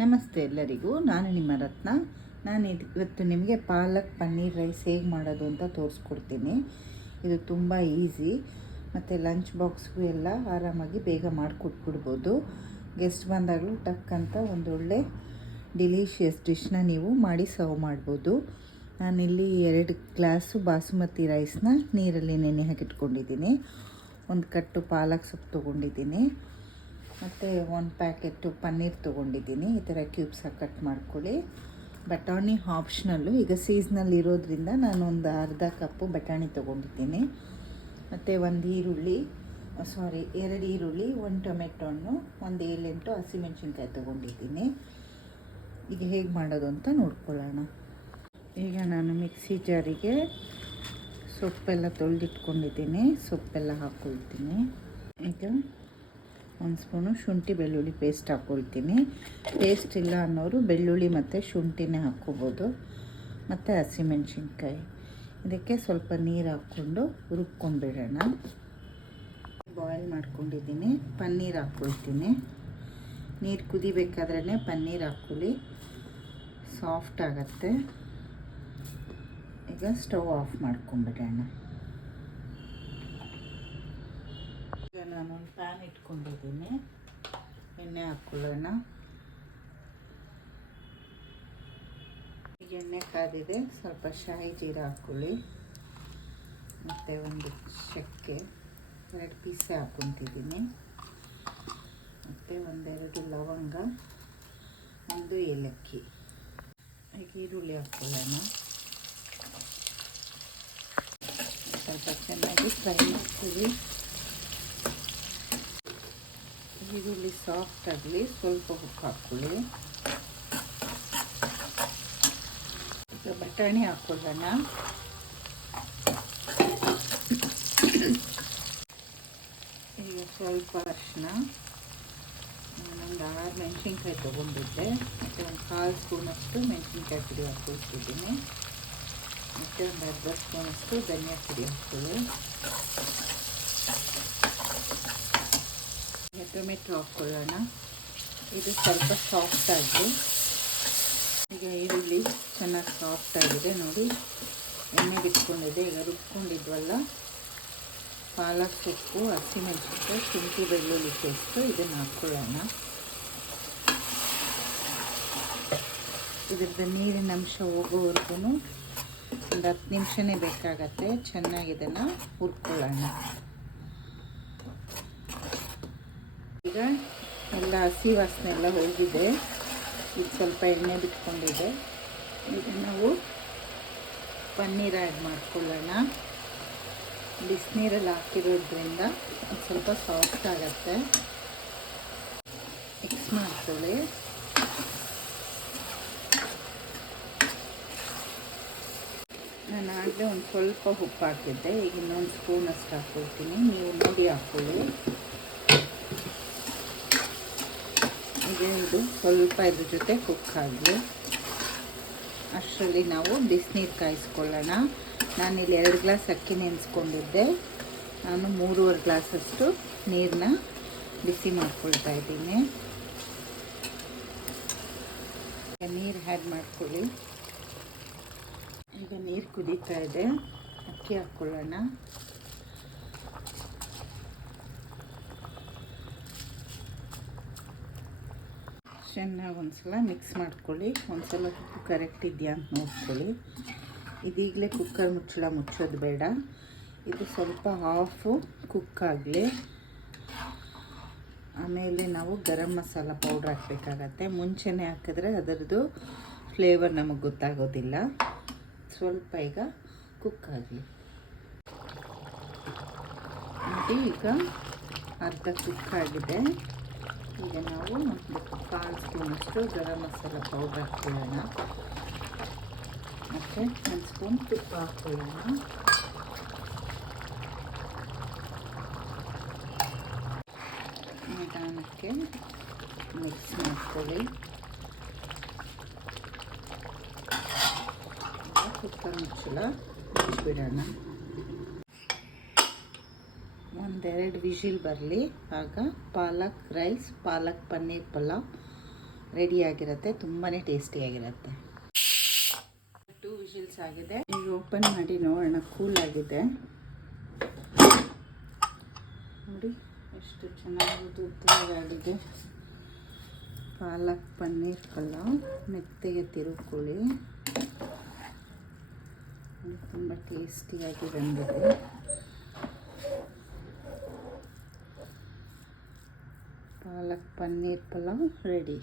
ನಮಸ್ತೆ ಎಲ್ಲರಿಗೂ. ನಾನು ನಿಮ್ಮ ರತ್ನ. ನಾನು ಇವತ್ತು ನಿಮಗೆ ಪಾಲಕ್ ಪನ್ನೀರ್ ರೈಸ್ ಹೇಗೆ ಮಾಡೋದು ಅಂತ ತೋರಿಸ್ಕೊಡ್ತೀನಿ. ಇದು ತುಂಬ ಈಸಿ ಮತ್ತು ಲಂಚ್ ಬಾಕ್ಸ್ಗೂ ಎಲ್ಲ ಆರಾಮಾಗಿ ಬೇಗ ಮಾಡಿಕೊಟ್ಬಿಡ್ಬೋದು. ಗೆಸ್ಟ್ ಬಂದಾಗಲೂ ಟಕ್ ಅಂತ ಒಂದೊಳ್ಳೆ ಡಿಲಿಷಿಯಸ್ ಡಿಶ್ನ ನೀವು ಮಾಡಿ ಸರ್ವ್ ಮಾಡ್ಬೋದು. ನಾನಿಲ್ಲಿ 2 ಗ್ಲಾಸು ಬಾಸುಮತಿ ರೈಸ್ನ ನೀರಲ್ಲಿ ನೆನೆ ಹಾಕಿಟ್ಕೊಂಡಿದ್ದೀನಿ. ಒಂದು ಕಟ್ಟು ಪಾಲಕ್ ಸೊಪ್ಪು ತೊಗೊಂಡಿದ್ದೀನಿ ಮತ್ತು 1 ಪ್ಯಾಕೆಟು ಪನ್ನೀರ್ ತೊಗೊಂಡಿದ್ದೀನಿ. ಈ ಥರ ಕ್ಯೂಬ್ಸಾಗಿ ಕಟ್ ಮಾಡ್ಕೊಳ್ಳಿ. ಬಟಾಣಿ ಆಪ್ಷನಲ್ಲು, ಈಗ ಸೀಸ್ನಲ್ ಇರೋದ್ರಿಂದ ನಾನು ಒಂದು ಅರ್ಧ ಕಪ್ಪು ಬಟಾಣಿ ತೊಗೊಂಡಿದ್ದೀನಿ. ಮತ್ತು 2 ಈರುಳ್ಳಿ, 1 ಟೊಮೆಟೊ ಹಣ್ಣು, 1 7-8 ಹಸಿಮೆಣ್ಸಿನ್ಕಾಯಿ ತೊಗೊಂಡಿದ್ದೀನಿ. ಈಗ ಹೇಗೆ ಮಾಡೋದು ಅಂತ ನೋಡ್ಕೊಳ್ಳೋಣ. ಈಗ ನಾನು ಮಿಕ್ಸಿ ಜಾರಿಗೆ ಸೊಪ್ಪೆಲ್ಲ ತೊಳೆದಿಟ್ಕೊಂಡಿದ್ದೀನಿ. ಸೊಪ್ಪೆಲ್ಲ ಹಾಕ್ಕೊಳ್ತೀನಿ. ಈಗ 1 ಸ್ಪೂನು ಶುಂಠಿ ಬೆಳ್ಳುಳ್ಳಿ ಪೇಸ್ಟ್ ಹಾಕ್ಕೊಳ್ತೀನಿ. ಪೇಸ್ಟ್ ಇಲ್ಲ ಅನ್ನೋರು ಬೆಳ್ಳುಳ್ಳಿ ಮತ್ತು ಶುಂಠಿನೇ ಹಾಕ್ಕೋಬೋದು. ಮತ್ತು ಹಸಿಮೆಣ್ಸಿನ್ಕಾಯಿ. ಇದಕ್ಕೆ ಸ್ವಲ್ಪ ನೀರು ಹಾಕ್ಕೊಂಡು ರುಬ್ಕೊಂಡ್ಬಿಡೋಣ. ಬಾಯ್ಲ್ ಮಾಡ್ಕೊಂಡಿದ್ದೀನಿ. ಪನ್ನೀರ್ ಹಾಕ್ಕೊಳ್ತೀನಿ. ನೀರು ಕುದಿಬೇಕಾದ್ರೇ ಪನ್ನೀರ್ ಹಾಕ್ಕೊಳ್ಳಿ, ಸಾಫ್ಟ್ ಆಗುತ್ತೆ. ಈಗ ಸ್ಟವ್ ಆಫ್ ಮಾಡ್ಕೊಂಡ್ಬಿಡೋಣ. ಈಗ ನಾನೊಂದು ಪ್ಯಾನ್ ಇಟ್ಕೊಂಡಿದ್ದೀನಿ. ಎಣ್ಣೆ ಹಾಕ್ಕೊಳ್ಳೋಣ. ಈಗ ಎಣ್ಣೆ ಕಾದಿದೆ. ಸ್ವಲ್ಪ ಶಾಯಿ ಜೀರ ಹಾಕ್ಕೊಳ್ಳಿ. ಮತ್ತು 1 ಚಕ್ಕೆ, 2 ಪೀಸೆ ಹಾಕ್ಕೊತಿದ್ದೀನಿ. ಮತ್ತು 1-2 ಲವಂಗ, 1 ಏಲಕ್ಕಿ. ಈಗ ಈರುಳ್ಳಿ ಹಾಕ್ಕೊಳ್ಳೋಣ. ಸ್ವಲ್ಪ ಚೆನ್ನಾಗಿ ಫ್ರೈ ಮಾಡ್ಕೊಳ್ಳಿ. ಈರುಳ್ಳಿ ಸಾಫ್ಟ್ ಆಗಲಿ, ಸ್ವಲ್ಪ ಉಪ್ಪು ಹಾಕ್ಕೊಳ್ಳಿ. ಈಗ ಬಟಾಣಿ ಹಾಕ್ಕೊಳ್ಳೋಣ. ಈಗ ಸ್ವಲ್ಪ ಅರಿಶಿನ, ನಾನೊಂದು 6 ಮೆಣಸಿನ್ಕಾಯಿ ತೊಗೊಂಡಿದ್ದೆ. ಮತ್ತು 1/4 ಸ್ಪೂನಷ್ಟು ಮೆಣಸಿನ್ಕಾಯಿ ಪುಡಿ ಹಾಕ್ಕೊಳ್ತಿದ್ದೀನಿ. ಮತ್ತು 1 ಅರ್ಧ ಸ್ಪೂನಷ್ಟು ಧನಿಯಾ ಪುಡಿ ಹಾಕ್ಕೊಳ್ಳಿ. ಟೊಮೆಟೊ ಹಾಕ್ಕೊಳ್ಳೋಣ. ಇದು ಸ್ವಲ್ಪ ಸಾಫ್ಟ್ ಆಗಲಿ. ಈಗ ಈರುಳ್ಳಿ ಚೆನ್ನಾಗಿ ಸಾಫ್ಟ್ ಆಗಿದೆ ನೋಡಿ, ಎಣ್ಣೆ ಬಿಟ್ಕೊಂಡಿದೆ. ಈಗ ರುಬ್ಕೊಂಡಿದ್ವಲ್ಲ ಪಾಲಕ್ ಸೊಪ್ಪು, ಹಸಿಮೆಣಸಿನ್ಕಾಯಿ, ಶುಂಠಿ ಬೆಳ್ಳುಳ್ಳಿ ಪೇಸ್ಟು, ಇದನ್ನು ಹಾಕ್ಕೊಳ್ಳೋಣ. ಇದ್ರದ್ದು ನೀರಿನ ಅಂಶ ಹೋಗೋವರೆಗೂ ಒಂದು 10 ನಿಮಿಷನೇ ಬೇಕಾಗತ್ತೆ. ಚೆನ್ನಾಗಿ ಇದನ್ನು ಹುರ್ಕೊಳ್ಳೋಣ. ಈಗ ಎಲ್ಲ ಹಸಿ ವಾಸನೆ ಎಲ್ಲ ಹೋಗಿದೆ. ಈಗ ಸ್ವಲ್ಪ ಎಣ್ಣೆ ಬಿಟ್ಕೊಂಡಿದೆ. ಈಗ ನಾವು ಪನ್ನೀರ್ ಆ್ಯಡ್ ಮಾಡ್ಕೊಳ್ಳೋಣ. ಬಿಸಿನೀರಲ್ಲಿ ಹಾಕಿರೋದ್ರಿಂದ ಅದು ಸ್ವಲ್ಪ ಸಾಫ್ಟ್ ಆಗುತ್ತೆ. ಮಿಕ್ಸ್ ಮಾಡ್ಕೊಳ್ಳಿ. ನಾನು ಆಗಲೇ ಒಂದು ಸ್ವಲ್ಪ ಉಪ್ಪು ಹಾಕಿದ್ದೆ. ಈಗ ಇನ್ನೊಂದು ಸ್ಪೂನಷ್ಟು ಹಾಕ್ಕೊಳ್ತೀನಿ. ನೀವು ನೋಡಿ ಹಾಕ್ಕೊಳ್ಳಿ. ಈಗ ಇದು ಸ್ವಲ್ಪ ಇದ್ರ ಜೊತೆ ಕುಕ್ ಆಗಲಿ. ಅಷ್ಟರಲ್ಲಿ ನಾವು ಬಿಸಿನೀರು ಕಾಯಿಸ್ಕೊಳ್ಳೋಣ. ನಾನಿಲ್ಲಿ 2 ಗ್ಲಾಸ್ ಅಕ್ಕಿ ನೆನೆಸ್ಕೊಂಡಿದ್ದೆ. ನಾನು 3.5 ಗ್ಲಾಸಷ್ಟು ನೀರನ್ನ ಬಿಸಿ ಮಾಡ್ಕೊಳ್ತಾ ಇದ್ದೀನಿ. ನೀರು ಆ್ಯಡ್ ಮಾಡ್ಕೊಳ್ಳಿ. ಈಗ ನೀರು ಕುದೀತಾ ಇದೆ. ಅಕ್ಕಿ ಹಾಕ್ಕೊಳ್ಳೋಣ. ಚೆನ್ನಾಗಿ ಒಂದ್ಸಲ ಮಿಕ್ಸ್ ಮಾಡ್ಕೊಳ್ಳಿ. ಒಂದ್ಸಲ ಉಪ್ಪು ಕರೆಕ್ಟ್ ಇದೆಯಾ ಅಂತ ನೋಡ್ಕೊಳ್ಳಿ. ಇದೀಗಲೇ ಕುಕ್ಕರ್ ಮುಚ್ಚೋದು ಬೇಡ. ಇದು ಸ್ವಲ್ಪ ಹಾಫು ಕುಕ್ ಆಗಲಿ. ಆಮೇಲೆ ನಾವು ಗರಂ ಮಸಾಲ ಪೌಡ್ರ್ ಹಾಕಬೇಕಾಗತ್ತೆ. ಮುಂಚೆನೇ ಹಾಕಿದ್ರೆ ಅದರದ್ದು ಫ್ಲೇವರ್ ನಮಗೆ ಗೊತ್ತಾಗೋದಿಲ್ಲ. ಸ್ವಲ್ಪ ಈಗ ಕುಕ್ ಆಗಲಿ. ನೋಡಿ, ಈಗ ಅರ್ಧ ಕುಕ್ ಆಗಿದೆ. ಈಗ ನಾವು 1/4 ಸ್ಪೂನಷ್ಟು ಗರಂ ಮಸಾಲ ಪೌಡ್ರ್ ಹಾಕ್ಕೊಳ್ಳೋಣ. ಮತ್ತು 1 ಸ್ಪೂನ್ ತುಪ್ಪ ಹಾಕ್ಕೊಳ್ಳೋಣ. ನಿಧಾನಕ್ಕೆ ಮಿಕ್ಸ್ ಮಾಡ್ಕೊಳ್ಳಿ. ಕುಕ್ಕರ್ ಮುಚ್ಚಳ ಮುಚ್ಚಿಬಿಡೋಣ. 1-2 ವಿಷಿಲ್ ಬರಲಿ. ಆಗ ಪಾಲಕ್ ರೈಸ್, ಪಾಲಕ್ ಪನ್ನೀರ್ ಪಲಾವ್ ರೆಡಿಯಾಗಿರುತ್ತೆ. ತುಂಬಾ ಟೇಸ್ಟಿಯಾಗಿರುತ್ತೆ. 2 ವಿಷಲ್ಸ್ ಆಗಿದೆ. ಈಗ ಓಪನ್ ಮಾಡಿ ನೋಡೋಣ. ಕೂಲ್ ಆಗಿದೆ ನೋಡಿ, ಎಷ್ಟು ಚೆನ್ನಾಗಿ ಉದ್ದುದ್ದಾಗಿದೆ. ಪಾಲಕ್ ಪನ್ನೀರ್ ಪಲಾವ್ ಮೆತ್ತಗೆ ತಿರುಕೊಳ್ಳಿ. ತುಂಬ ಟೇಸ್ಟಿಯಾಗಿ ಬಂದಿದೆ. ಪಾಲಕ್ ಪನ್ನೀರ್ ಪಲಾವ್ ರೆಡಿ.